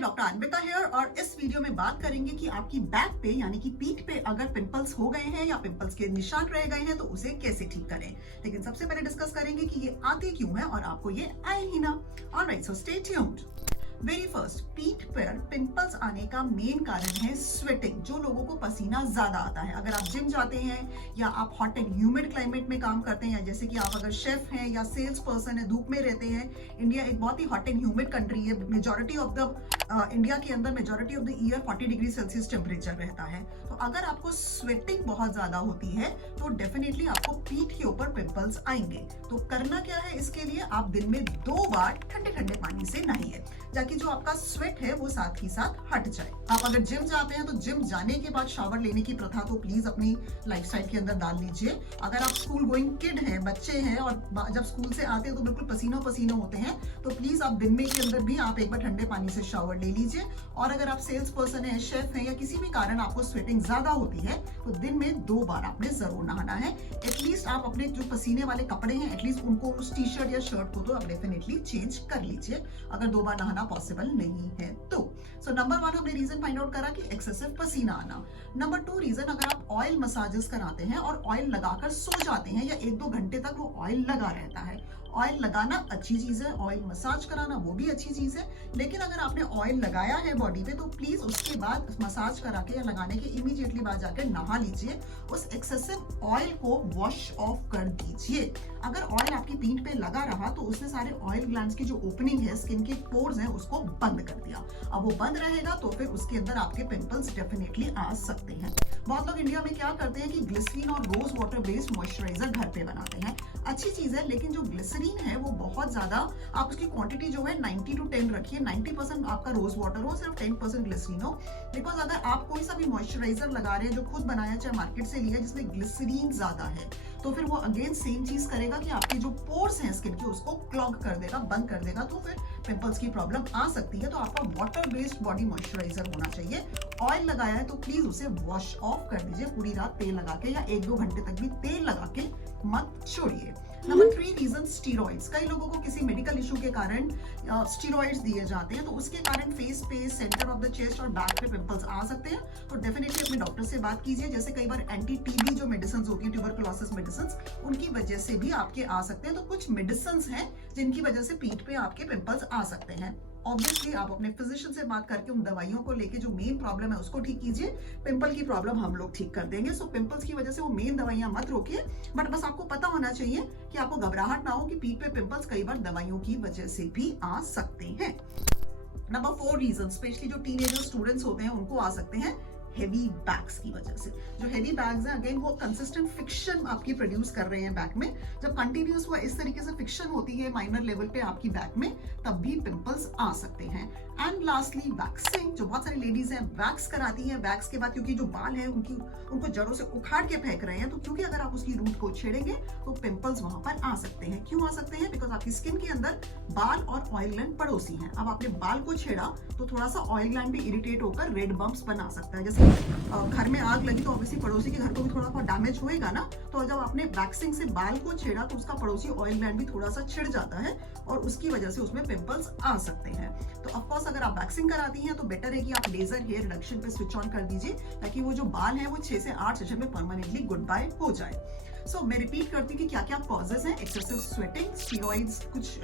Doctor Anvita hair और इस video में बात करेंगे कि आपकी बैक पे यानी कि पीठ पे अगर पिंपल्स हो गए हैं या पिंपल्स के निशान रह गए हैं तो उसे कैसे ठीक करें। लेकिन सबसे पहले डिस्कस करेंगे कि ये आते क्यों हैं और आपको ये आए ही ना। Alright, so stay tuned. Very first, पीठ पर पिंपल्स आने का मेन कारण है स्वेटिंग। जो लोगों को पसीना ज्यादा आता है, अगर आप जिम जाते हैं या आप हॉट एंड ह्यूमिड क्लाइमेट में काम करते हैं, या जैसे कि आप अगर शेफ हैं या सेल्स पर्सन है, धूप में रहते हैं। इंडिया एक बहुत ही हॉट एंड ह्यूमिड कंट्री है। मेजॉरिटी ऑफ द इंडिया के अंदर majority of the year 40 degree Celsius temperature रहता है। तो अगर आपको स्वेटिंग बहुत ज्यादा होती है तो डेफिनेटली आपको पीठ के ऊपर पिंपल्स आएंगे। तो करना क्या है, इसके लिए आप दिन में 2 बार ठंडे ठंडे पानी से नहाइए ताकि जो आपका स्वेट है वो साथ ही साथ हट जाए। आप अगर जिम जाते हैं तो जिम जाने के बाद शावर लेने की प्रथा तो प्लीज अपनी लाइफस्टाइल के अंदर डाल लीजिए। अगर आप स्कूल गोइंग किड हैं, बच्चे हैं और जब स्कूल से आते हैं तो बिल्कुल पसीनो पसीनो होते हैं, तो प्लीज आप दिन में के अंदर भी आप एक बार ठंडे पानी से शावर ले लीजिए। और अगर आप सेल्स पर्सन है, शेफ है या किसी भी कारण आपको स्वेटिंग ज्यादा होती है तो दिन में 2 बार आपने जरूर नहाना है। एटलीस्ट आप अपने जो पसीने वाले कपड़े हैं एटलीस्ट उनको, उस टी शर्ट या शर्ट को तो आप डेफिनेटली चेंज कर लीजिए अगर 2 बार नहाना पॉसिबल नहीं है तो। सो नंबर 1 हमने रीजन फाइंड आउट करा कि एक्सेसिव पसीना आना। नंबर 2 रीजन, अगर आप ऑयल मसाजेस कराते हैं और ऑयल लगाकर सो जाते हैं या 1-2 घंटे तक वो ऑयल लगा रहता है। ऑयल लगाना अच्छी चीज है, ऑयल मसाज कराना वो भी अच्छी चीज है, लेकिन अगर आपने ऑयल लगाया है बॉडी पे तो प्लीज उसके बाद मसाज करा के या लगाने के इमीडिएटली बाद जाकर नहा लीजिए। उस एक्सेसिव ऑयल को वॉश ऑफ कर दीजिए। अगर ऑयल आपकी पीठ पे लगा रहा तो उसने सारे ऑयल ग्लैंड्स की जो ओपनिंग है, स्किन के पोर्स हैं, उसको बंद कर दिया। अब वो बंद रहेगा तो फिर उसके अंदर आपके पिंपल्स डेफिनेटली आ सकते हैं। बहुत लोग इंडिया में क्या करते हैं कि ग्लिसरीन और रोज वाटर बेस्ड मॉइस्चराइजर घर पे बनाते हैं। अच्छी चीज है, लेकिन जो ग्लिसरीन है वो बहुत ज्यादा, आप उसकी क्वांटिटी जो है 90 to 10 रखिए। 90% आपका रोज वाटर हो, सिर्फ 10% ग्लिसरीन हो। बिकॉज अगर आप कोई सा भी मॉइस्चराइजर लगा रहे हैं जो खुद बनाया चाहे मार्केट से लिया जिसमें ग्लिसरीन ज्यादा है, तो फिर वो अगेन सेम चीज करेगा कि आपके जो पोर्स हैं स्किन के उसको क्लॉग कर देगा, बंद कर देगा। तो फिर पिंपल्स की प्रॉब्लम आ सकती है। तो आपका वाटर बेस्ड बॉडी मॉइस्चराइजर होना चाहिए। ऑयल लगाया है तो प्लीज उसे वॉश ऑफ कर दीजिए पूरी रात तेल लगा के, या 1-2 घंटे तक भी तेल लगा के मत छोड़िए। Number 3 reason, steroids. कई लोगों को किसी मेडिकल इशू के कारण स्टीरॉइड्स दिए जाते हैं तो उसके कारण फेस पे, सेंटर ऑफ द चेस्ट और बैक पे पिंपल्स आ सकते हैं। तो डेफिनेटली अपने डॉक्टर से बात कीजिए। जैसे कई बार एंटी टीबी जो मेडिसिन होती है, ट्यूबरकुलोसिस मेडिसिन, उनकी वजह से भी आपके आ सकते हैं। तो कुछ मेडिसिन हैं जिनकी वजह से पीठ पे आपके पिंपल्स आ सकते हैं। ऑब्वियसली आप अपने फिजिशियन से बात करके उन दवाइयों को लेके जो मेन प्रॉब्लम है उसको ठीक कीजिए। पिंपल की प्रॉब्लम हम लोग ठीक कर देंगे। सो पिंपल्स की वजह से वो मेन दवाइयां मत रोकिए, बट बस आपको पता होना चाहिए कि आपको घबराहट ना हो कि पीठ पे पिंपल्स कई बार दवाइयों की वजह से भी आ सकते हैं। नंबर 4 रीजन, स्पेशली जो टीनेजर स्टूडेंट्स होते हैं उनको आ सकते हैं हेवी बैग्स की वजह से। जो हेवी बैग्स हैं अगेन वो कंसिस्टेंट फिक्शन आपकी प्रोड्यूस कर रहे हैं बैक में। जब कंटिन्यूस हुआ इस तरीके से फिक्शन होती है माइनर लेवल पे आपकी बैक में, तब भी पिंपल्स आ सकते हैं। एंड लास्टली वैक्सिंग, जो बहुत सारी लेडीज हैं वैक्स कराती हैं। वैक्स के बाद क्योंकि जो बाल है उनको जड़ों से उखाड़ के फेंक रहे हैं, तो क्योंकि अगर आप उसकी रूट को छेड़ेंगे तो पिंपल्स वहां पर आ सकते हैं। क्यों आ सकते हैं? बिकॉज आपकी स्किन के अंदर बाल और ऑयल ग्लैंड पड़ोसी हैं। अब आपने बाल को छेड़ा तो थोड़ा सा ऑयल ग्लैंड भी इरिटेट होकर रेड बम्प्स बना सकता है। जैसे घर में आग लगी तो ऑब्वियसली पड़ोसी के घर को भी थोड़ा बहुत डैमेज होएगा ना। तो जब आपने वैक्सिंग से बाल को छेड़ा तो उसका पड़ोसी ऑयल ग्लैंड भी थोड़ा सा छिड़ जाता है और उसकी वजह से उसमें पिंपल्स आ सकते हैं। तो ऑफ कोर्स अगर आप वैक्सिंग कराती हैं तो बेटर है कि आप लेजर हेयर रिडक्शन पे स्विच ऑन कर दीजिए ताकि वो जो बाल है वो 6 से 8 सेशन में परमानेंटली गुड बाय हो जाए। सो मैं रिपीट करती हूँ कि क्या क्या कॉजेज हैं। एक्सेसिव स्वेटिंग, स्टीरॉइड्स, कुछ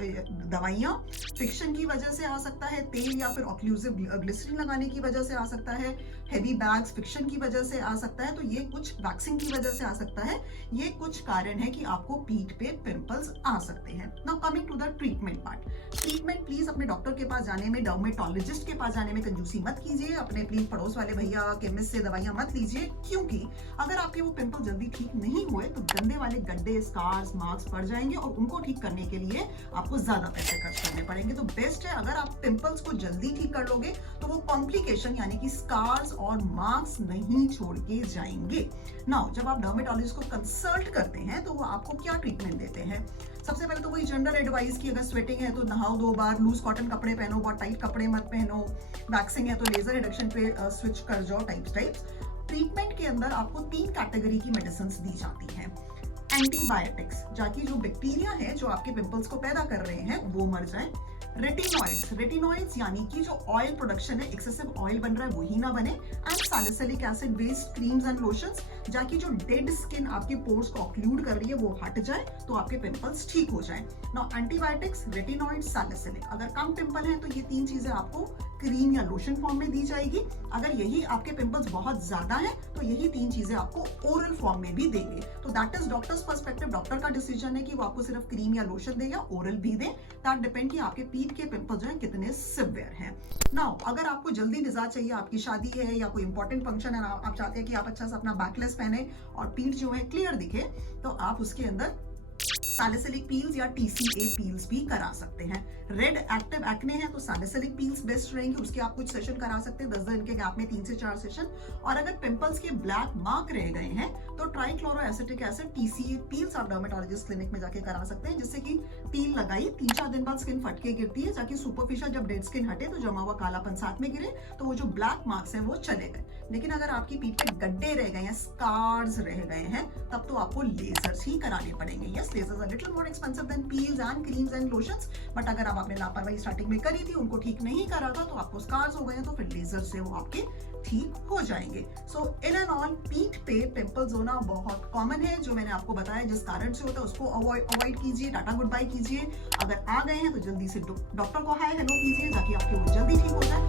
दवाइयां, फिक्शन की वजह से आ सकता है, तेल या फिर ऑक्लूसिव ग्लिसरीन लगाने की वजह से आ सकता है, हेवी बैग्स फिक्शन की वजह से आ सकता है, तो ये कुछ वैक्सिंग की वजह से आ सकता है। ये कुछ कारण है कि आपको पीठ पे पिंपल्स आ सकते हैं। Now coming to the treatment part. Treatment please अपने डॉक्टर के पास जाने में, डर्मेटोलॉजिस्ट के पास जाने में कंजूसी मत कीजिए। अपने प्लीज पड़ोस वाले भैया केमिस्ट से दवाइयां मत लीजिए, क्योंकि अगर आपके वो पिंपल जल्दी ठीक नहीं हुए तो गंदे वाले गड्ढे, स्कार्स, मार्क्स पड़ जाएंगे और उनको ठीक करने के लिए आपको ज्यादा पैसे खर्च करने पड़ेंगे। तो बेस्ट है अगर आप पिंपल्स को जल्दी ठीक कर लोगे तो वो कॉम्प्लिकेशन यानी कि स्कार्स और मार्क्स नहीं छोड़ के जाएंगे। नाउ जब आप डर्मेटोलॉजिस्ट को कंसल्ट करते हैं तो वो आपको क्या ट्रीटमेंट देते हैं? सबसे पहले तो वही जनरल एडवाइस की अगर स्वेटिंग है तो नहाओ 2 बार, लूज कॉटन कपड़े पहनो, बहुत टाइट कपड़े मत पहनो, वैक्सिंग है तो लेजर रिडक्शन पे स्विच कर जाओ, टाइप्स। ट्रीटमेंट के अंदर आपको 3 कैटेगरी की मेडिसिन दी जाती हैं। एंटीबायोटिक्स, ताकि जो बैक्टीरिया है जो आपके पिंपल्स को पैदा कर रहे हैं वो मर जाए। रेटिनॉइड्स यानी कि जो ऑयल प्रोडक्शन है, एक्सेसिव ऑयल बन रहा है, वही ना बने। And salicylic acid based creams and lotions, जाकि जो डेड स्किन आपके पोर्स को ऑक्लूड कर रही है वो हट जाए, तो आपके पिंपल्स ठीक हो जाए। नाउ एंटीबायोटिक्स, रेटिनॉइड, सैलिसिलिक, अगर कम पिंपल है तो ये तीन चीजें आपको क्रीम या लोशन फॉर्म में दी जाएगी। अगर यही आपके पिंपल्स बहुत ज्यादा है तो यही तीन चीजें आपको ओरल फॉर्म में भी देंगे। तो that is doctors perspective, doctor का डिसीजन है कि वो आपको सिर्फ क्रीम या लोशन दे या ओरल भी दे। दैट डिपेंड कि आपके पीठ के पिंपल जो है कितने सिवियर हैं। नाउ अगर आपको जल्दी निजात चाहिए, आपकी शादी है या कोई इंपॉर्टेंट फंक्शन है, आप चाहते हैं कि आप अच्छा सा अपना बैकलेस पहने और पीठ जो है क्लियर दिखे, तो आप उसके अंदर सैलिसिलिक पील्स या TCA पील्स भी करा सकते हैं। रेड एक्टिव एक्ने है तो सैलिसिलिक पील्स बेस्ट रहेंगे, उसके आप कुछ सेशन करा सकते हैं 10 दिन के गैप में 3 से 4 सेशन। और अगर पिंपल्स के ब्लैक मार्क रह गए हैं तो ट्राइक्लोरोएसिटिक एसिड TCA पील्स आप डर्मेटोलॉजिस्ट क्लिनिक में जाके करा सकते हैं, जिससे कि पील लगाई 3-4 दिन बाद स्किन फटके गिरती है, ताकि सुपरफिशियल जब डेड स्किन हटे तो जमा हुआ कालापन साथ में गिरे, तो वो जो ब्लैक मार्क्स हैं वो चले गए। लेकिन अगर आपकी पीठ पे गड्ढे रह गए हैं, स्कार्स रह गए हैं, तब तो आपको लेजर्स ही कराने पड़ेंगे। Yes, lasers are little more expensive than peels and creams and lotions, but अगर आपने लापरवाही स्टार्टिंग में करी थी, उनको ठीक नहीं करा था, तो आपको स्कार्स हो गए हैं, तो फिर लेजर से वो आपके ठीक हो जाएंगे। सो इन एंड ऑल, पीठ पे पिंपल्स होना बहुत कॉमन है। जो मैंने आपको बताया जिस कारण से होता है उसको अवॉइड कीजिए, टाटा गुड बाय कीजिए। अगर आ गए हैं तो जल्दी से डॉक्टर को हाय हेलो कीजिए, ताकि आपके वो जल्दी ठीक हो जाए।